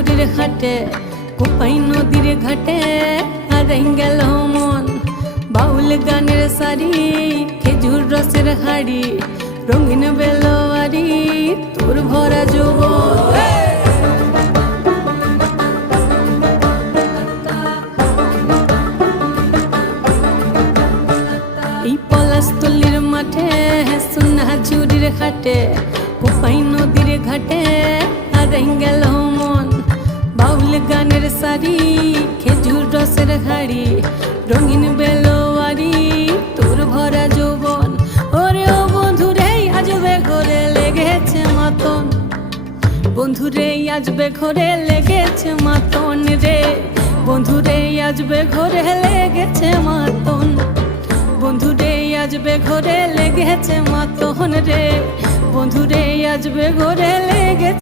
ঝুড়ির হাটে কোপাই নদীর ঘাটে হারাই গেল মন। বাউল গানের শাড়ি খেজুর রসের হাড়ি রঙিন বেলোয়ারি তোর ভরা যৌবন। এই পলাশতলির মাঠে সোনা ঝুড়ির হাটে কোপাই নদীর ঘাটে হারাই গেল মন। বাউল গানের শাড়ি খেজুর রসের হাড়ি রঙিন বেলোয়ারি তোর ভরা যৌবন। ওরে ও বন্ধুরে আজবে ঘরে লেগেছে মাতন, বন্ধুরে আজবে ঘরে লেগেছে মাতন রে, বন্ধুরে আজবে ঘরে লেগেছে মাতন, বন্ধুরে আজবে ঘরে লেগেছে মাতন রে, বন্ধুরে আজবে ঘরে লেগেছে।